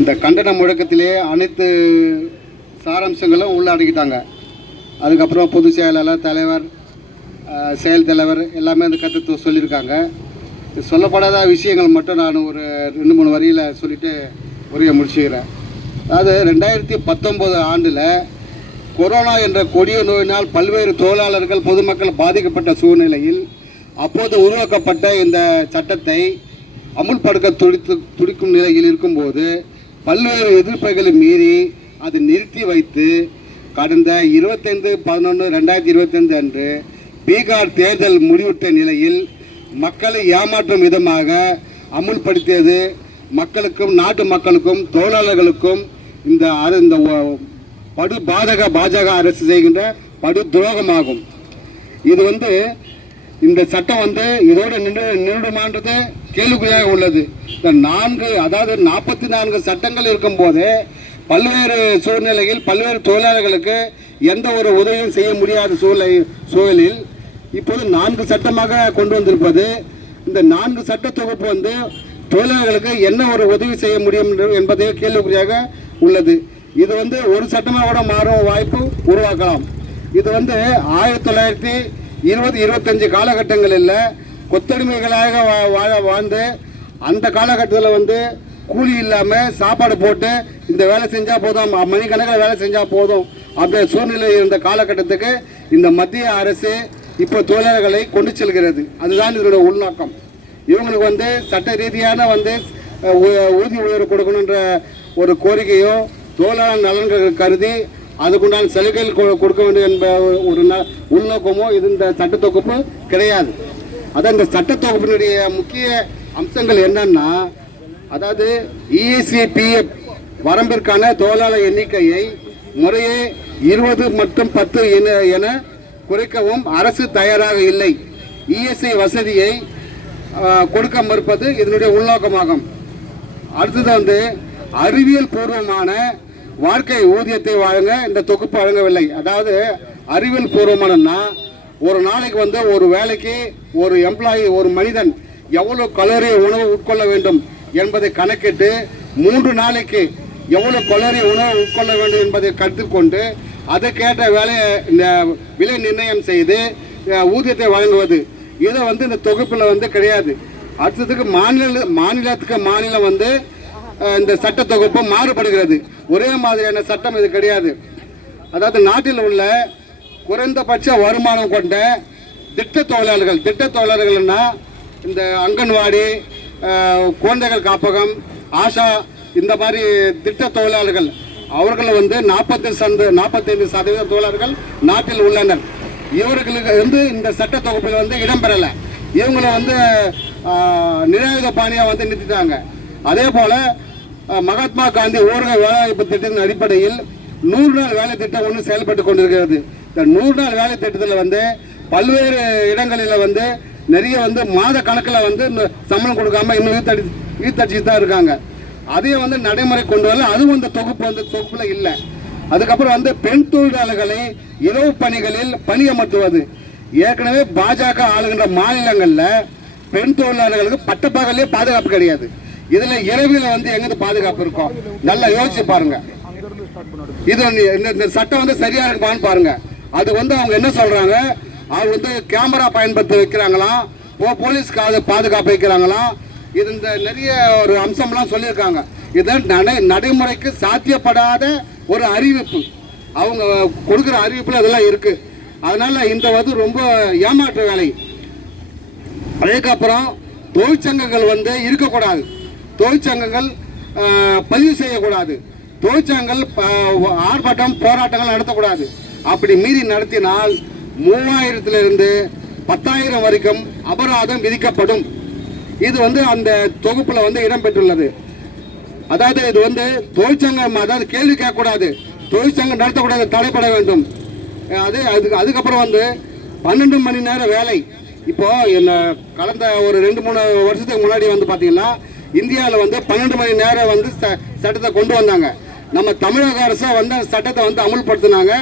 இந்த கண்டன முழக்கத்திலே அனைத்து சாராம்சங்களும் உள்ளடக்கிட்டாங்க. அதுக்கப்புறம் பொதுச் செயலாளர் தலைவர் செயல் தலைவர் எல்லாமே அந்த கருத்தை சொல்லியிருக்காங்க. சொல்லப்படாத விஷயங்கள் மட்டும் நான் ஒரு ரெண்டு மூணு வரியில் சொல்லிட்டு உரையை முடிச்சுக்கிறேன். அதாவது ரெண்டாயிரத்தி பத்தொம்போது ஆண்டில் கொரோனா என்ற கொடிய நோயினால் பல்வேறு தொழிலாளர்கள் பொதுமக்கள் பாதிக்கப்பட்ட சூழ்நிலையில் அப்போது உருவாக்கப்பட்ட இந்த சட்டத்தை அமுல்படுத்த துடித்து துடிக்கும் நிலையில் இருக்கும்போது பல்வேறு எதிர்ப்புகளை மீறி அதை நிறுத்தி வைத்து கடந்த இருபத்தைந்து பதினொன்று ரெண்டாயிரத்தி இருபத்தைந்து அன்று பீகார் தேர்தல் முடிவுற்ற நிலையில் மக்களை ஏமாற்றும் விதமாக அமுல்படுத்தியது மக்களுக்கும் நாட்டு மக்களுக்கும் தொழிலாளர்களுக்கும் இந்த இந்த படு பாதக பாஜக அரசு செய்கின்ற படு துரோகமாகும் இது வந்து இந்த சட்டம் வந்து இதோட நின்று நின்றுமான்றது கேள்விக்குறியாக உள்ளது. இந்த நான்கு அதாவது நாற்பத்தி நான்கு சட்டங்கள் இருக்கும் போது பல்வேறு சூழ்நிலையில் பல்வேறு தொழிலாளர்களுக்கு எந்த ஒரு உதவியும் செய்ய முடியாத சூழ்நிலை சூழலில் இப்போது நான்கு சட்டமாக கொண்டு வந்திருப்பது. இந்த நான்கு சட்ட தொகுப்பு வந்து தொழிலாளர்களுக்கு என்ன ஒரு உதவி செய்ய முடியும் என்பதே கேள்விக்குறியாக உள்ளது. இது வந்து ஒரு சட்டமாக கூட மாறும் வாய்ப்பு உருவாக்கலாம். இது வந்து ஆயிரத்தி தொள்ளாயிரத்தி இருபது இருபத்தஞ்சு காலகட்டங்களில் கொத்தடிமைகளாக வா- வாழ வாழ்ந்து அந்த காலகட்டத்தில் வந்து கூலி இல்லாமல் சாப்பாடு போட்டு இந்த வேலை செஞ்சால் போதும் மணிக்கணக்கில் வேலை செஞ்சால் போதும் அப்படின்ற சூழ்நிலை இருந்த காலகட்டத்துக்கு இந்த மத்திய அரசு இப்போ தொழிலாளர்களை கொண்டு செல்கிறது. அதுதான் இதனுடைய உள்நோக்கம். இவங்களுக்கு வந்து சட்ட ரீதியான வந்து ஊதிய உயர்வு கொடுக்கணுன்ற ஒரு கோரிக்கையோ தொழிலாளர் நலன்கள் கருதி அதுக்குண்டான சலுகைகள் கொ- கொடுக்க வேண்டும் என்ப ஒரு ந- உள்நோக்கமோ இது இந்த சட்டத்தொகுப்பு கிடையாது. அதான் இந்த சட்டத்தொகுப்பினுடைய முக்கிய அம்சங்கள் என்னன்னா அதாவது இஎஸ்சிபிஎஃப் இஎஸ்சி பிஎஃப் வரம்பிற்கான தொழிலாளர் எண்ணிக்கையை முறையே இருபது மற்றும் பத்து என என குறைக்கவும் அரசு தயாராக இல்லை. இஎஸ்ஐ வசதியை கொடுக்க மறுப்பது இதனுடைய உள்நோக்கமாகும். அடுத்தது வந்து அறிவியல் பூர்வமான வாழ்க்கை ஊதியத்தை வழங்க இந்த தொகுப்பு வழங்கவில்லை. அதாவது அறிவியல் பூர்வமானன்னா ஒரு நாளைக்கு வந்து ஒரு வேலைக்கு ஒரு எம்ப்ளாயி ஒரு மனிதன் எவ்வளோ கலோரி உணவு உட்கொள்ள வேண்டும் என்பதை கணக்கிட்டு மூன்று நாளைக்கு எவ்வளோ கலோரி உணவு உட்கொள்ள வேண்டும் என்பதை கருத்தில் கொண்டு அதற்கேற்ற வேலையை இந்த விலை நிர்ணயம் செய்து ஊதியத்தை வழங்குவது. இதை வந்து இந்த தொகுப்பில் வந்து கிடையாது. அடுத்ததுக்கு மாநில மாநிலத்துக்கு மாநிலம் வந்து இந்த சட்ட தொகுப்பு மாறுபடுகிறது. ஒரே மாதிரியான சட்டம் இது கிடையாது. அதாவது நாட்டில் உள்ள குறைந்தபட்ச வருமானம் கொண்ட திட்ட தொழிலாளர்கள் திட்ட தொழிலாளர்கள்னா இந்த அங்கன்வாடி குழந்தைகள் காப்பகம் ஆஷா இந்த மாதிரி திட்ட தொழிலாளர்கள் அவர்கள் வந்து நாற்பத்தி சந்த நாற்பத்தைந்து சதவீத தொழிலாளர்கள் நாட்டில் உள்ளனர். இவர்களுக்கு வந்து இந்த சட்ட தொகுப்பில் வந்து இடம்பெறலை. இவங்களை வந்து நிராயுத பாணியாக வந்து நிறுத்திட்டாங்க. அதே போல் மகாத்மா காந்தி ஊரக வேலைவாய்ப்பு திட்டத்தின் அடிப்படையில் நூறு நாள் வேலை திட்டம் ஒன்று செயல்பட்டு கொண்டிருக்கிறது. இந்த நூறு நாள் வேலை திட்டத்தில் வந்து பல்வேறு இடங்களில் வந்து நிறைய வந்து மாத கணக்கில் வந்து சம்பளம் கொடுக்காம இன்னும் ஈத்தடி ஈத்தடிச்சு தான் இருக்காங்க. அதையும் வந்து நடைமுறை கொண்டு வரல. அதுவும் இந்த தொகுப்பு வந்து தொகுப்பில் இல்லை. அதுக்கப்புறம் வந்து பெண் தொழிலாளர்களை இரவு பணிகளில் பணியமர்த்துவது. ஏற்கனவே பாஜக ஆளுகின்ற மாநிலங்களில் பெண் தொழிலாளர்களுக்கு பட்டப்பகலே பாதுகாப்பு கிடையாது. இதுல இரவில் வந்து எங்கிருந்து பாதுகாப்பு இருக்கும் நல்லா யோசிச்சு பாருங்க. இது இந்த சட்டம் வந்து சரியா இருக்குமான்னு பாருங்க. அது வந்து அவங்க என்ன சொல்றாங்க? அவங்க வந்து கேமரா பயன்படுத்தி வைக்கிறாங்களாம் போ போலீஸ் காது பாதுகாப்பு வைக்கிறாங்களாம் இது இந்த நிறைய ஒரு அம்சம்லாம் சொல்லியிருக்காங்க. இது நடை நடைமுறைக்கு சாத்தியப்படாத ஒரு அறிவிப்பு. அவங்க கொடுக்குற அறிவிப்பில் அதெல்லாம் இருக்கு. அதனால இந்த வந்து ரொம்ப ஏமாற்று வேலை. அதுக்கப்புறம் தொழிற்சங்கங்கள் வந்து இருக்கக்கூடாது. தொழிற்சங்கங்கள் பதிவு செய்யக்கூடாது. தொழிற்சங்கங்கள் ஆர்ப்பாட்டம் போராட்டங்கள் நடத்தக்கூடாது. அப்படி மீறி நடத்தினால் மூவாயிரத்திலிருந்து பத்தாயிரம் வரைக்கும் அபராதம் விதிக்கப்படும். இது வந்து அந்த தொகுப்பில் வந்து இடம்பெற்றுள்ளது அதாவது இது வந்து தொழிற்சங்கம் அதாவது கேள்வி கேட்கக்கூடாது. தொழிற்சங்கம் நடத்தக்கூடாது தடைப்பட வேண்டும். அது அதுக்கு அதுக்கப்புறம் வந்து பன்னெண்டு மணி நேரம் வேலை. இப்போ என்ன கடந்த ஒரு ரெண்டு மூணு வருஷத்துக்கு முன்னாடி வந்து பார்த்தீங்கன்னா இந்தியாவில் வந்து பன்னெண்டு மணி நேரம் வந்து ச- சட்டத்தை கொண்டு வந்தாங்க. நம்ம தமிழக அரசு வந்து அந்த சட்டத்தை வந்து அமுல்படுத்தினாங்க.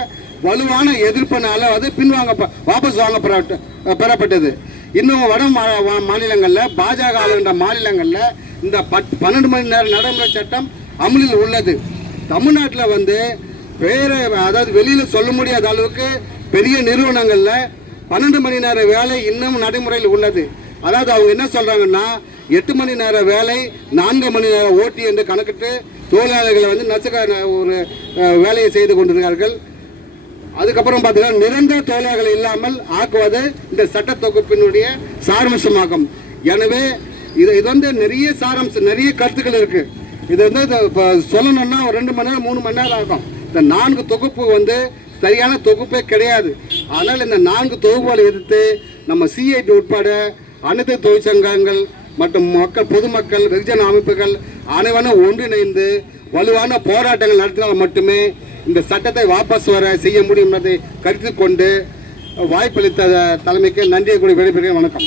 வலுவான எதிர்ப்புனால அது பின்வாங்க வாபஸ் வாங்க பெறப்பட்டது. இன்னும் வட மா- மாநிலங்களில் பாஜக ஆளுகின்ற மாநிலங்களில் இந்த பத்- பன்னெண்டு மணி நேரம் நடைமுறை சட்டம் அமலில் உள்ளது. தமிழ்நாட்டில் வந்து வேற அதாவது வெளியில் சொல்ல முடியாத அளவுக்கு பெரிய நிறுவனங்களில் பன்னெண்டு மணி நேர வேலை இன்னும் நடைமுறையில் உள்ளது. அதாவது அவங்க என்ன சொல்றாங்கன்னா எட்டு மணி நேர வேலை நான்கு மணி நேர ஓட்டி என்று கணக்கிட்டு தொழிலாளர்களை வந்து நசுக்க ஒரு வேலையை செய்து கொண்டிருக்கிறார்கள். அதுக்கப்புறம் பார்த்தீங்கன்னா நிரந்தர தொழிலாளர்கள் இல்லாமல் ஆக்குவது இந்த சட்ட தொகுப்பினுடைய சாரம்சமாகும். எனவே இது இது வந்து நிறைய சாரம்சம் நிறைய கருத்துக்கள் இருக்கு. இது வந்து இப்போ சொல்லணும்னா ஒரு ரெண்டு மணி நேரம் மூணு மணி நேரம் ஆகும். இந்த நான்கு தொகுப்பு வந்து சரியான தொகுப்பே கிடையாது. அதனால் இந்த நான்கு தொகுப்புகளை எதிர்த்து நம்ம சிஐடி உட்பட அனைத்து தொழிற்சங்கங்கள் மற்றும் மக்கள் பொதுமக்கள் வெகுஜன அமைப்புகள் அனைவரும் ஒன்றிணைந்து வலுவான போராட்டங்கள் நடத்தினால் மட்டுமே இந்த சட்டத்தை வாபஸ் வர செய்ய முடியும் என்பதை கருத்தில் கொண்டு வாய்ப்பளித்த தலைமைக்கு நன்றியை கூறி விடைபெறுகிறேன். வணக்கம்.